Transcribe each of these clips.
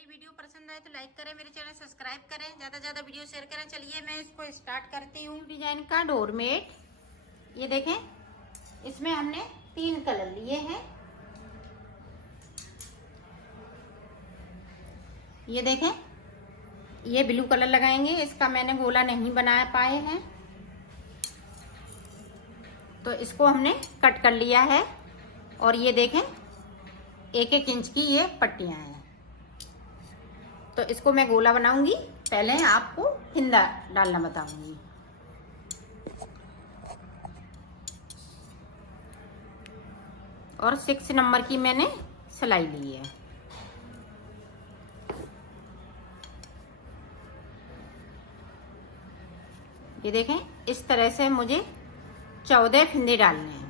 मेरी वीडियो पसंद आए तो लाइक करें, मेरे चैनल सब्सक्राइब करें, ज़्यादा से ज़्यादा वीडियो शेयर करें। चलिए मैं इसको स्टार्ट करती हूँ। डिजाइन का डोरमेट, ये देखें, इसमें हमने 3 कलर लिए हैं। ये देखें, ये ब्लू कलर लगाएंगे। इसका मैंने गोला नहीं बना पाए हैं तो इसको हमने कट कर लिया है। और ये देखें 1-1 इंच की ये पट्टियां हैं। तो इसको मैं गोला बनाऊंगी, पहले आपको फिंदा डालना बताऊंगी। और 6 नंबर की मैंने सिलाई ली है। ये देखें, इस तरह से मुझे 14 फिंदे डालने हैं।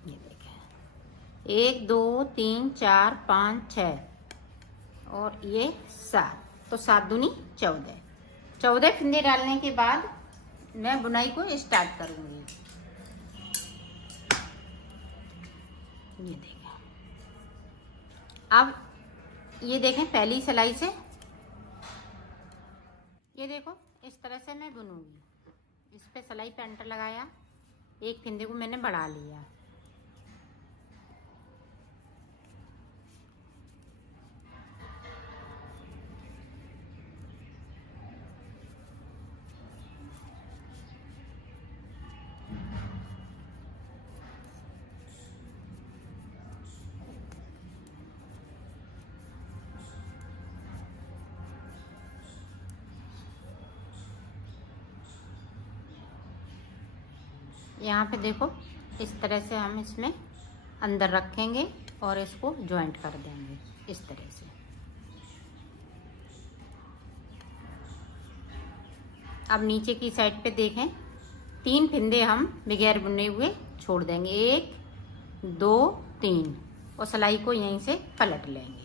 ये देखें 1 2 3 4 5 6 और ये 7, तो 7 दूनी 14। 14 फिंदे डालने के बाद मैं बुनाई को स्टार्ट करूंगी। ये देखें, अब ये देखें पहली सिलाई से ये देखो इस तरह से मैं बुनूंगी। इस पे सिलाई पेंटर लगाया, एक फिंदे को मैंने बढ़ा लिया। यहाँ पे देखो इस तरह से हम इसमें अंदर रखेंगे और इसको जॉइंट कर देंगे इस तरह से। अब नीचे की साइड पे देखें 3 फिंदे हम बगैर बुने हुए छोड़ देंगे, 1 2 3, और सिलाई को यहीं से पलट लेंगे।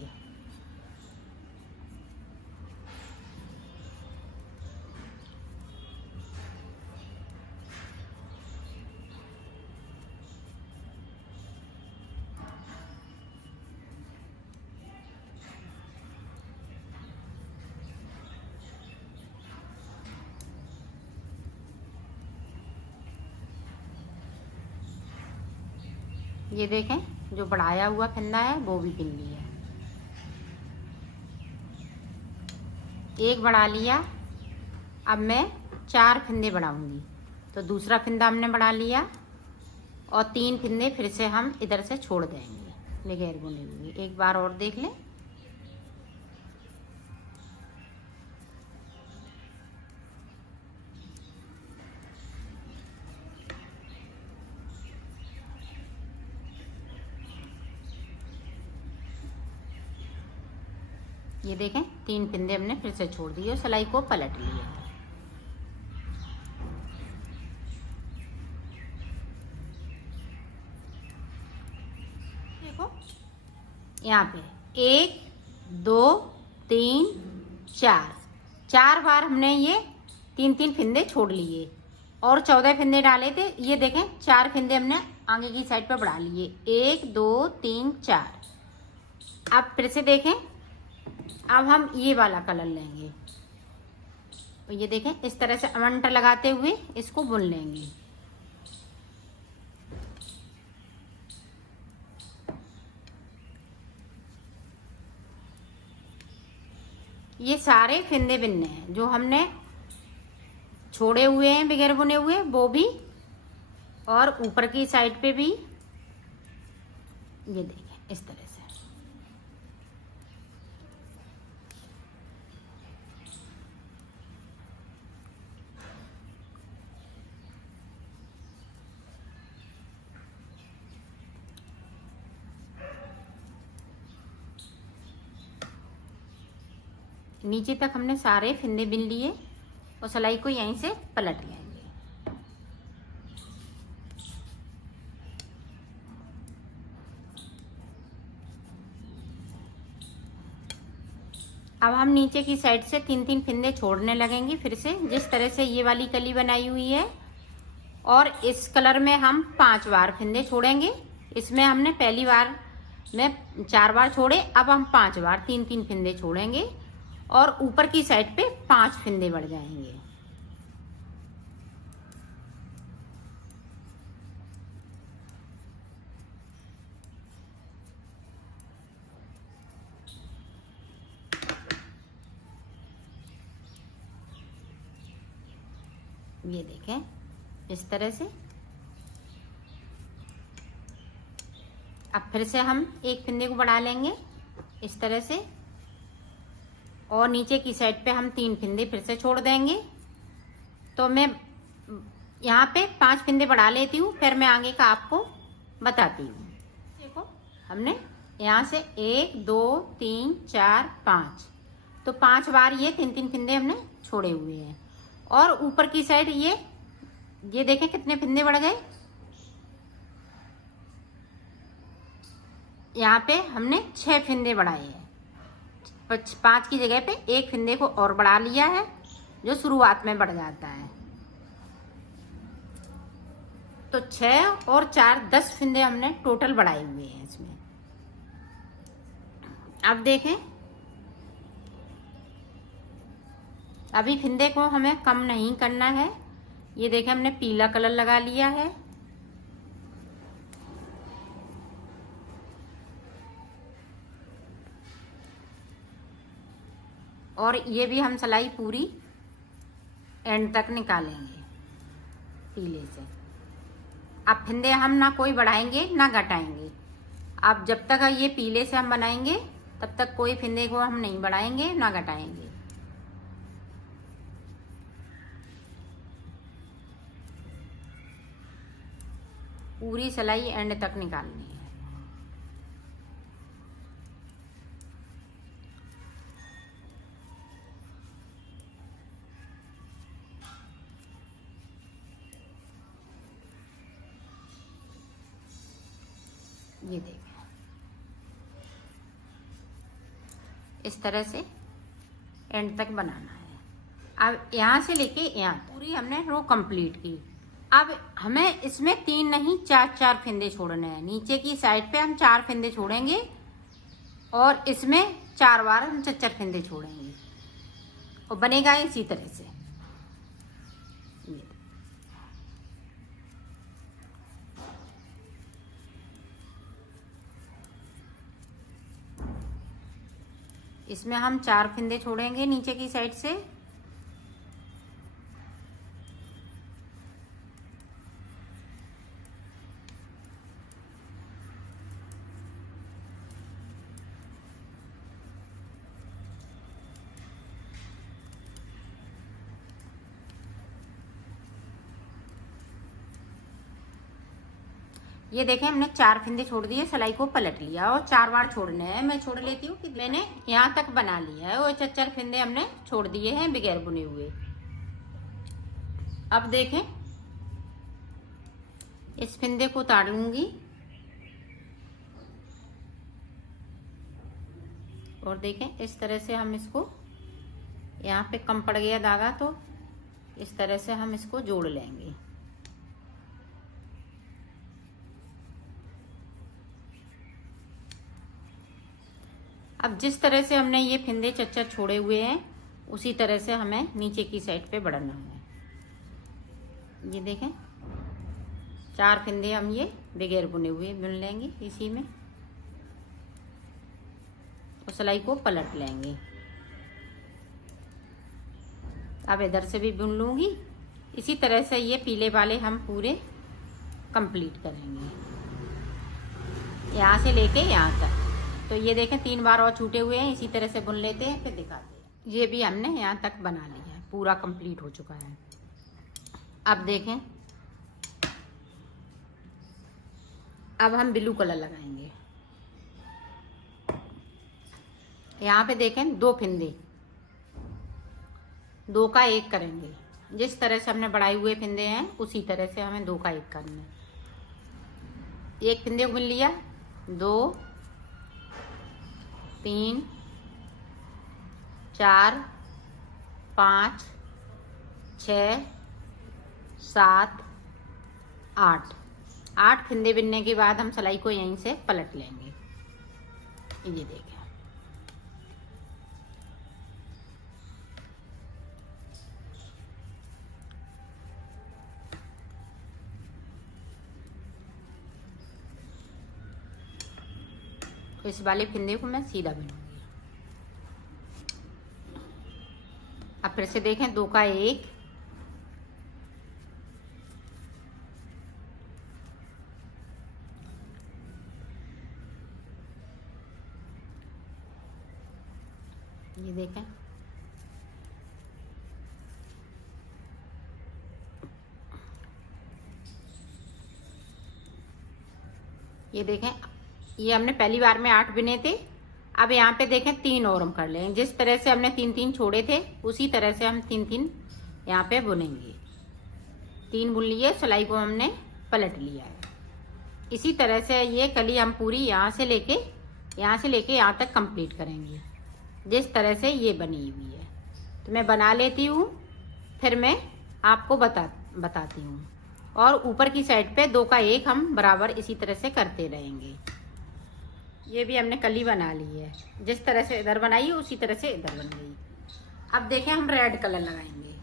ये देखें जो बढ़ाया हुआ फंदा है वो भी बिन लिया, एक बढ़ा लिया। अब मैं 4 फिंदे बढ़ाऊंगी, तो दूसरा फिंदा हमने बढ़ा लिया और 3 फिंदे फिर से हम इधर से छोड़ देंगे बगैर बुने हुए। एक बार और देख लें। ये देखें 3 फिंदे हमने फिर से छोड़ दिए और सिलाई को पलट लिया। देखो यहाँ पे 1 2 3 4 बार हमने ये 3 फिंदे छोड़ लिए और 14 फिंदे डाले थे। ये देखें 4 फिंदे हमने आगे की साइड पर बढ़ा लिए, 1 2 3 4। अब फिर से देखें, अब हम ये वाला कलर लेंगे। तो ये देखें इस तरह से अमंटर लगाते हुए इसको बुन लेंगे। ये सारे फिंदे बिनने हैं जो हमने छोड़े हुए हैं बगैर बुने हुए, वो भी, और ऊपर की साइड पे भी। ये देखें इस तरह से। नीचे तक हमने सारे फिंदे बिन लिए और सिलाई को यहीं से पलट लेंगे। अब हम नीचे की साइड से 3-3 फिंदे छोड़ने लगेंगे फिर से, जिस तरह से ये वाली कली बनाई हुई है। और इस कलर में हम 5 बार फिंदे छोड़ेंगे। इसमें हमने पहली बार में 4 बार छोड़े, अब हम 5 बार 3-3 फिंदे छोड़ेंगे और ऊपर की साइड पे 5 फिंदे बढ़ जाएंगे। ये देखें इस तरह से। अब फिर से हम एक फिंदे को बढ़ा लेंगे इस तरह से और नीचे की साइड पे हम 3 फिंदे फिर से छोड़ देंगे। तो मैं यहाँ पे 5 फिंदे बढ़ा लेती हूँ, फिर मैं आगे का आपको बताती हूँ। देखो हमने यहाँ से 1 2 3 4 5, तो 5 बार ये 3-3 फिंदे हमने छोड़े हुए हैं। और ऊपर की साइड ये देखें कितने फिंदे बढ़ गए। यहाँ पे हमने 6 फिंदे बढ़ाए हैं। 5 की जगह पे 1 फिंदे को और बढ़ा लिया है, जो शुरुआत में बढ़ जाता है। तो 6 और 4 10 फिंदे हमने टोटल बढ़ाए हुए हैं इसमें। अब देखें, अभी फिंदे को हमें कम नहीं करना है। ये देखें हमने पीला कलर लगा लिया है। और ये भी हम सिलाई पूरी एंड तक निकालेंगे पीले से। अब फिंदे हम ना कोई बढ़ाएंगे ना घटाएंगे। अब जब तक ये पीले से हम बनाएंगे तब तक कोई फिंदे को हम नहीं बढ़ाएंगे ना घटाएंगे। पूरी सिलाई एंड तक निकालनी है। ये देखें इस तरह से एंड तक बनाना है। अब यहाँ से लेके यहाँ पूरी हमने रो कंप्लीट की। अब हमें इसमें 3 नहीं 4 फिंदे छोड़ने हैं। नीचे की साइड पे हम 4 फिंदे छोड़ेंगे और इसमें 4 बार हम 4 फिंदे छोड़ेंगे और बनेगा इसी तरह से। इसमें हम 4 फिंदे छोड़ेंगे नीचे की साइड से। ये देखें हमने 4 फिंदे छोड़ दिए, सिलाई को पलट लिया और 4 बार छोड़ने हैं। मैं छोड़ लेती हूँ कि मैंने यहाँ तक बना लिया है और 4 फिंदे हमने छोड़ दिए हैं बगैर बुने हुए। अब देखें इस फिंदे को उतार लूंगी और देखें इस तरह से हम इसको, यहाँ पे कम पड़ गया धागा तो इस तरह से हम इसको जोड़ लेंगे। अब जिस तरह से हमने ये फिंदे 4 छोड़े हुए हैं उसी तरह से हमें नीचे की साइड पे बढ़ना है। ये देखें 4 फिंदे हम ये बगैर बुने हुए बुन लेंगे इसी में और सिलाई को पलट लेंगे। अब इधर से भी बुन लूंगी। इसी तरह से ये पीले वाले हम पूरे कंप्लीट करेंगे यहाँ से लेके यहाँ तक। तो ये देखें 3 बार और छूटे हुए हैं, इसी तरह से बुन लेते हैं फिर दिखाते हैं। ये भी हमने यहाँ तक बना लिया है, पूरा कंप्लीट हो चुका है। अब देखें अब हम ब्लू कलर लगाएंगे। यहाँ पे देखें 2 फिंदे, 2 का 1 करेंगे। जिस तरह से हमने बढ़ाए हुए फिंदे हैं उसी तरह से हमें 2 का 1 करना है। 1 फिंदे को बुन लिया, 2 3 4 5 6 7 8 8 फंदे बिनने के बाद हम सिलाई को यहीं से पलट लेंगे। ये देखें, इस वाले फंदे को मैं सीधा बिनूंगी। अब फिर से देखें, 2 का 1, ये देखें, ये देखें, ये हमने पहली बार में 8 बिने थे। अब यहाँ पे देखें 3 और हम कर लें। जिस तरह से हमने 3-3 छोड़े थे उसी तरह से हम 3-3 यहाँ पे बुनेंगे। 3 बुन लिए, सिलाई को हमने पलट लिया है। इसी तरह से ये कली हम पूरी यहाँ से लेके यहाँ तक कंप्लीट करेंगे, जिस तरह से ये बनी हुई है। तो मैं बना लेती हूँ, फिर मैं आपको बताती हूँ। और ऊपर की साइड पे 2 का 1 हम बराबर इसी तरह से करते रहेंगे। ये भी हमने कली बना ली है, जिस तरह से इधर बनाई है उसी तरह से इधर बन गई। अब देखें, हम रेड कलर लगाएंगे।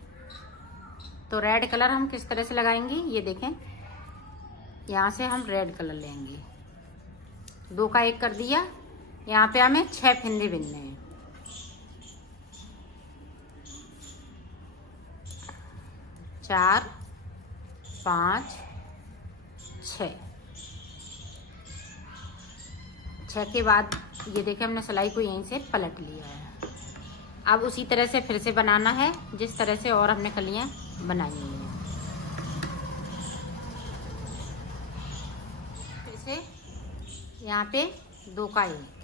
तो रेड कलर हम किस तरह से लगाएंगे, ये देखें, यहाँ से हम रेड कलर लेंगे। 2 का 1 कर दिया, यहाँ पे हमें 6 फंदे बिनने हैं। 4 5 6 के बाद ये देखें, हमने सिलाई को यहीं से पलट लिया है। अब उसी तरह से फिर से बनाना है, जिस तरह से और हमने कलियां बनाई हुई हैं। फिर से यहाँ पे 2 का 1,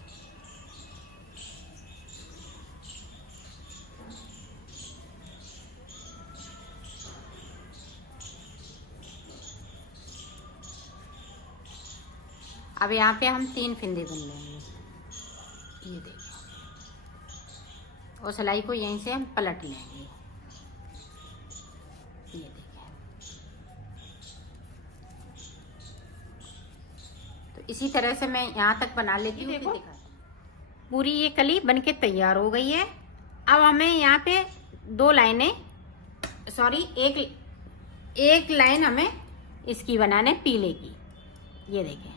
अब यहाँ पे हम 3 फंदे बुन लेंगे। ये देखिए, और सिलाई को यहीं से हम पलट लेंगे। ये देखिए, तो इसी तरह से मैं यहाँ तक बना लेती हूँ। देखो, पूरी ये कली बनके तैयार हो गई है। अब हमें यहाँ पे 2 लाइनें, सॉरी एक लाइन हमें इसकी बनाने, पीले की। ये देखें,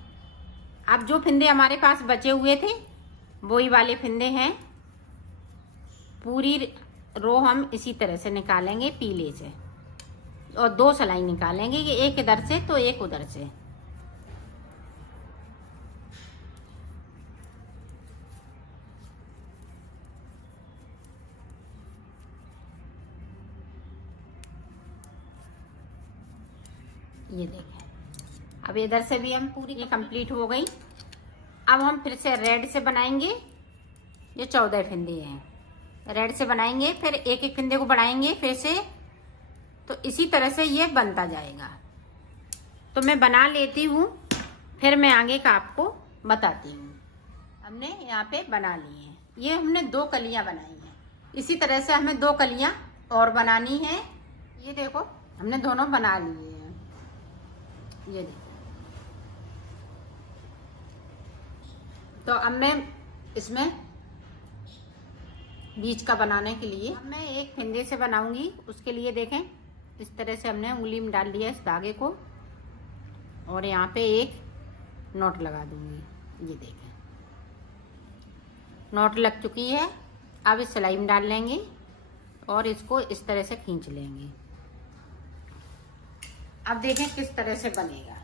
अब जो फंदे हमारे पास बचे हुए थे वही वाले फंदे हैं। पूरी रो हम इसी तरह से निकालेंगे पीले से, और 2 सिलाई निकालेंगे, ये एक इधर से तो एक उधर से। ये देखें, अब इधर से भी हम पूरी कंप्लीट हो गई। अब हम फिर से रेड से बनाएंगे। ये 14 फंदे हैं, रेड से बनाएंगे, फिर एक एक फंदे को बढ़ाएंगे फिर से। तो इसी तरह से ये बनता जाएगा। तो मैं बना लेती हूँ, फिर मैं आगे का आपको बताती हूँ। हमने यहाँ पे बना ली हैं, ये हमने 2 कलियां बनाई हैं। इसी तरह से हमें 2 कलियां और बनानी है। ये देखो, हमने दोनों बना लिए हैं। ये देखो, तो अब मैं इसमें बीच का बनाने के लिए मैं एक फंदे से बनाऊंगी। उसके लिए देखें, इस तरह से हमने उंगली में डाल लिया इस धागे को, और यहाँ पे एक नॉट लगा दूंगी। ये देखें, नॉट लग चुकी है। अब इस सिलाई में डाल लेंगे और इसको इस तरह से खींच लेंगे। अब देखें किस तरह से बनेगा।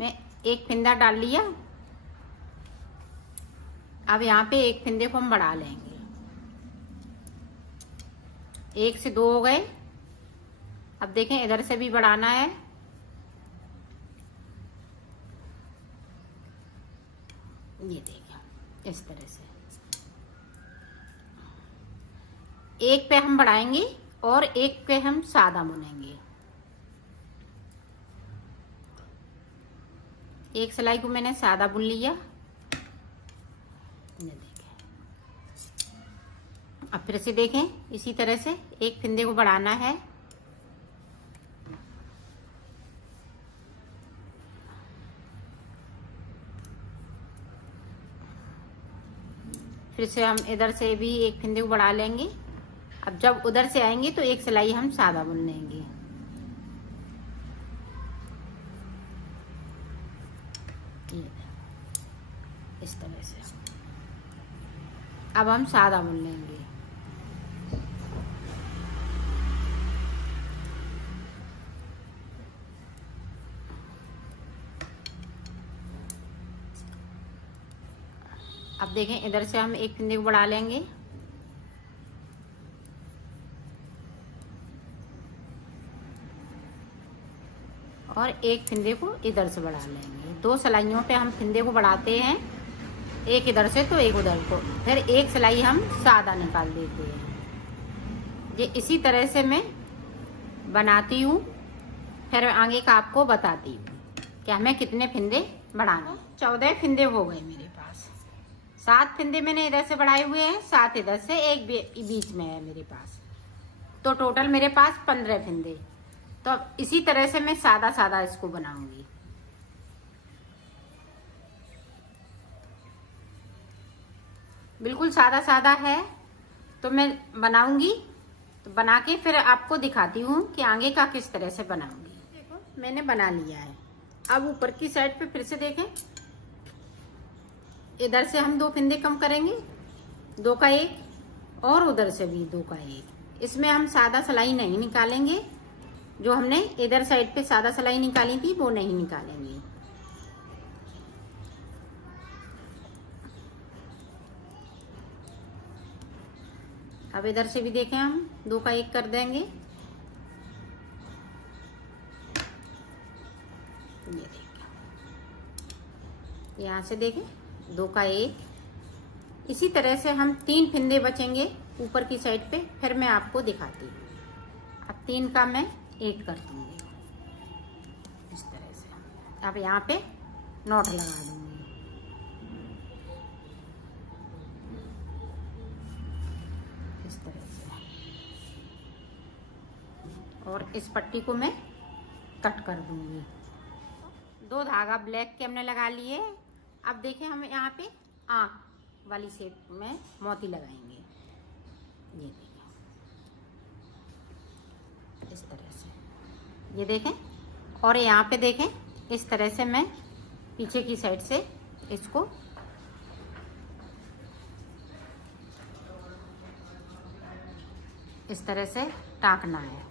मैं एक फंदा डाल लिया, अब यहाँ पे एक फंदे को हम बढ़ा लेंगे। 1 से 2 हो गए। अब देखें, इधर से भी बढ़ाना है। ये देखें, इस तरह से एक पे हम बढ़ाएंगे और एक पे हम सादा बुनेंगे। एक सिलाई को मैंने सादा बुन लिया। ये देखें, अब फिर से देखें, इसी तरह से एक फिंदे को बढ़ाना है। फिर से हम इधर से भी एक फिंदे को बढ़ा लेंगे। अब जब उधर से आएंगे तो एक सिलाई हम सादा बुन लेंगे। ये इस तरह से अब हम सादा बुन लेंगे। अब देखें, इधर से हम एक फिंदे को बढ़ा लेंगे और एक फिंदे को इधर से बढ़ा लेंगे। दो सिलाइयों पे हम फिंदे को बढ़ाते हैं, एक इधर से तो एक उधर को, फिर एक सिलाई हम सादा निकाल देते हैं। ये इसी तरह से मैं बनाती हूँ, फिर आगे का आपको बताती हूँ कि हमें कितने फिंदे बढ़ाने। 14 फिंदे हो गए मेरे पास। 7 फिंदे मैंने इधर से बढ़ाए हुए हैं, 7 इधर से, एक बीच में है मेरे पास, तो टोटल मेरे पास 15 फिंदे। तो अब इसी तरह से मैं सादा सादा इसको बनाऊंगी। बिल्कुल सादा सादा है तो मैं बनाऊंगी, तो बना के फिर आपको दिखाती हूँ कि आगे का किस तरह से बनाऊंगी। देखो मैंने बना लिया है। अब ऊपर की साइड पे फिर से देखें, इधर से हम 2 फिंदे कम करेंगे, 2 का 1, और उधर से भी 2 का 1। इसमें हम सादा सिलाई नहीं निकालेंगे, जो हमने इधर साइड पे सादा सिलाई निकाली थी वो नहीं निकालेंगे। अब इधर से भी देखें, हम 2 का 1 कर देंगे। ये देखें, यहाँ से देखें 2 का 1। इसी तरह से हम 3 फिंदे बचेंगे ऊपर की साइड पे, फिर मैं आपको दिखाती हूँ। अब 3 का मैं 1 कर दूंगी इस तरह से। अब यहाँ पे नॉट लगा दूंगी इस तरह से, और इस पट्टी को मैं कट कर दूंगी। 2 धागा ब्लैक के हमने लगा लिए। अब देखें, हम यहाँ पे आँख वाली शेप में मोती लगाएंगे। ये देखें इस तरह से, ये देखें, और यहाँ पे देखें इस तरह से मैं पीछे की साइड से इसको इस तरह से टाकना है।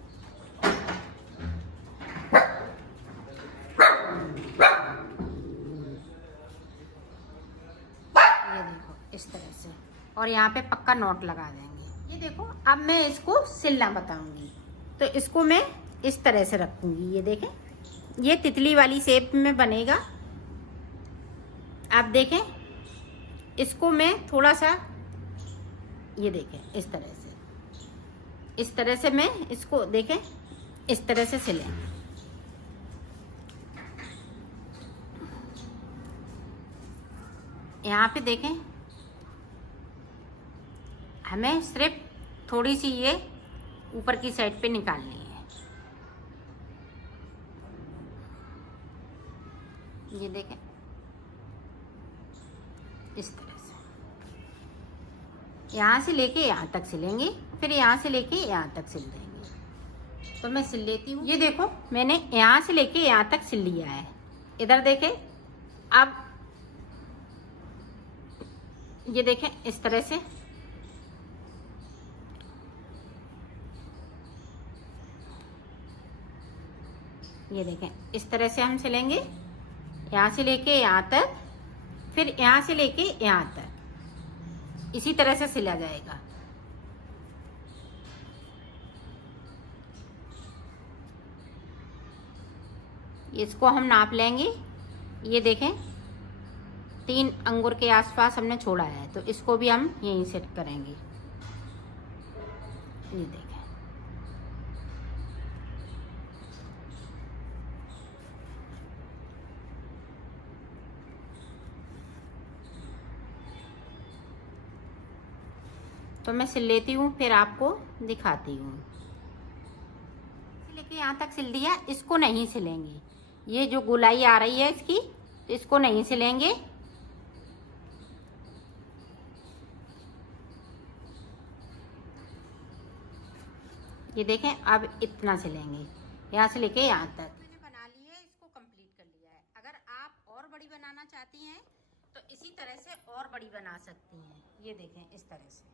ये देखो इस तरह से, और यहाँ पे पक्का नॉट लगा देंगे। ये देखो, अब मैं इसको सिलना बताऊंगी। तो इसको मैं इस तरह से रखूंगी। ये देखें, ये तितली वाली शेप में बनेगा। आप देखें, इसको मैं थोड़ा सा, ये देखें इस तरह से मैं इसको देखें इस तरह से सिलें। यहाँ पे देखें, हमें सिर्फ थोड़ी सी ये ऊपर की साइड पे निकालनी है। ये देखें इस तरह से, यहाँ से लेके यहाँ तक सिलेंगे, फिर यहाँ से लेके यहाँ तक सिल देंगे। तो मैं सिल लेती हूँ। ये देखो, मैंने यहाँ से लेके यहाँ तक सिल लिया है। इधर देखें, अब ये देखें इस तरह से, ये देखें इस तरह से हम सिलेंगे, यहाँ से लेके यहाँ तक, फिर यहाँ से लेके यहाँ तक, इसी तरह से सिला जाएगा। इसको हम नाप लेंगे। ये देखें 3 अंगूर के आसपास हमने छोड़ा है, तो इसको भी हम यहीं सेट करेंगे। ये देखें, तो मैं सिल लेती हूँ, फिर आपको दिखाती हूँ। लेके यहाँ तक सिल दिया, इसको नहीं सिलेंगे। ये जो गोलाई आ रही है इसकी, तो इसको नहीं सिलेंगे। ये देखें, अब इतना सिलेंगे, यहाँ से लेके यहाँ तक। मैंने बना ली है, इसको कंप्लीट कर लिया है। अगर आप और बड़ी बनाना चाहती हैं तो इसी तरह से और बड़ी बना सकती हैं। ये देखें, इस तरह से।